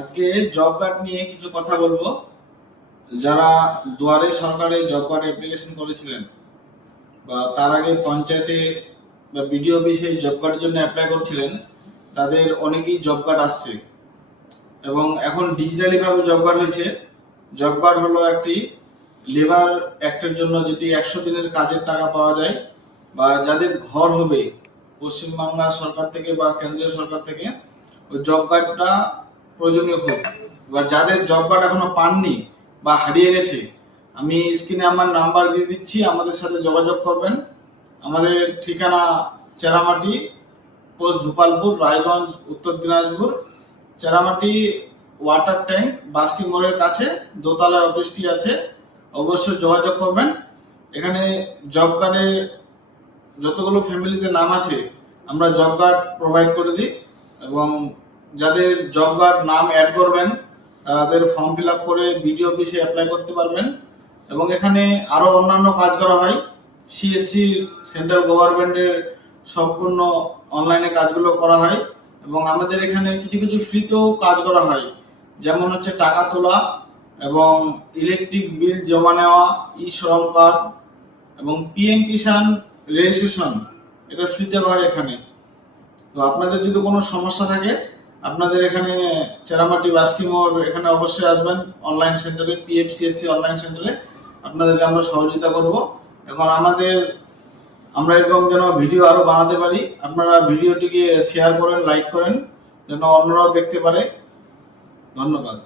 আজকে job card নিয়ে কিছু কথা বলবো। যারা দুয়ারে সরকারে জব কার্ড অ্যাপ্লিকেশন করেছিলেন বা তার আগে পঞ্চায়েতে বা বিডিও অফিসে জব কার্ডের জন্য অ্যাপ্লাই করছিলেন, তাদের অনেকেই জব কার্ড আসছে এবং এখন ডিজিটালি ভাবে জব কার্ড হয়েছে। জব কার্ড হলো একটি লেবার অ্যাক্টের জন্য যেটি 100 দিনের কাজের টাকা পাওয়া যায়, বা যাদের ঘর হবে পশ্চিমবাংলা সরকার থেকে বা কেন্দ্রীয় সরকার থেকে ওই জব কার্ডটা প্রয়োজনীয় খুব। এবার যাদের জব কার্ড এখনো পাননি বা হারিয়ে গেছে, আমি স্ক্রিনে আমার নাম্বার দিয়ে দিচ্ছি, আমাদের সাথে যোগাযোগ করবেন। আমাদের ঠিকানা চেরামাটি, পোস্ট ভূপালপুর, রায়গঞ্জ, উত্তর দিনাজপুর। চেরামাটি ওয়াটার ট্যাঙ্ক বাসকি মোড়ের কাছে দোতলায় অফিসটি আছে, অবশ্যই যোগাযোগ করবেন। এখানে জব কার্ডে যতগুলো ফ্যামিলিতে নাম আছে আমরা জব কার্ড প্রোভাইড করে দিই, এবং যাদের জব কার্ড নাম অ্যাড করবেন তাদের ফর্ম ফিল আপ করে বিডিও অফিসে অ্যাপ্লাই করতে পারবেন। এবং এখানে আরও অন্যান্য কাজ করা হয়, সিএসসি সেন্ট্রাল গভর্নমেন্টের সম্পূর্ণ অনলাইনে কাজগুলো করা হয়। এবং আমাদের এখানে কিছু কিছু ফ্রিতেও কাজ করা হয়, যেমন হচ্ছে টাকা তোলা এবং ইলেকট্রিক বিল জমা নেওয়া, ই শ্রম কার্ড এবং পিএম কিষাণ রেজিস্ট্রেশন, এটা ফ্রিতে হয় এখানে। তো আপনাদের যদি কোনো সমস্যা থাকে, আপনাদের এখানে চেরামাটি বাসকি মোড় এখানে অবশ্যই আসবেন, অনলাইন সেন্টারে, পিএফসিএসসি অনলাইন সেন্টারে আপনাদেরকে আমরা সহযোগিতা করব। এখন আমরা এরকম যেন ভিডিও আরও বানাতে পারি, আপনারা ভিডিওটিকে শেয়ার করেন, লাইক করেন, যেন অন্যরাও দেখতে পারে। ধন্যবাদ।